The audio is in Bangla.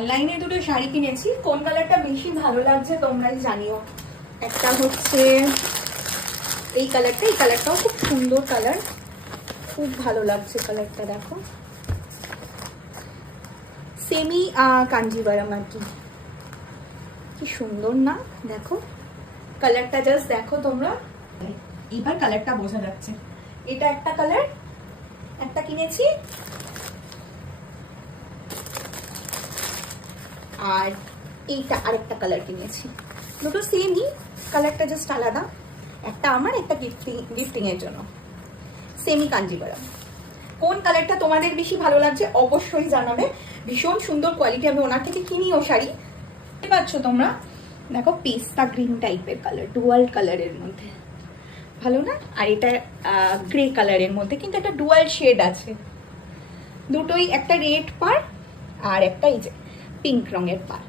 অনলাইনে দুটো শাড়ি কিনেছি, কোন কালারটা বেশি ভালো লাগছে তোমরাই জানিও। একটা হচ্ছে এই কালারটা, এই কালারটাও খুব সুন্দর কালার, খুব ভালো লাগছে কালারটা। দেখো সেমি কাঞ্জিভারাম আর কি সুন্দর না? দেখো কালারটা, জাস্ট দেখো তোমরা। এবার কালারটা বোঝা যাচ্ছে। এটা একটা কালার, একটা কিনেছি, আর এইটা আরেকটা কালার কিনেছি। দুটো সেমই, কালারটা জাস্ট আলাদা। একটা আমার, একটা গিফটিং এর জন্য। সেমি কাঞ্জিভারাম। কোন কালারটা তোমাদের বেশি ভালো লাগছে অবশ্যই জানাবে। ভীষণ সুন্দর কোয়ালিটি, আমি ওনার থেকে কিনিও শাড়ি। বুঝতে পারছো তোমরা? দেখো পেস্তা গ্রিন টাইপের কালার, ডুয়াল কালারের মধ্যে, ভালো না? আর এটা গ্রে কালারের মধ্যে, কিন্তু একটা ডুয়াল শেড আছে দুটোই, একটা রেড পার আর একটা এই যে পিঙ্ক রঙের পার।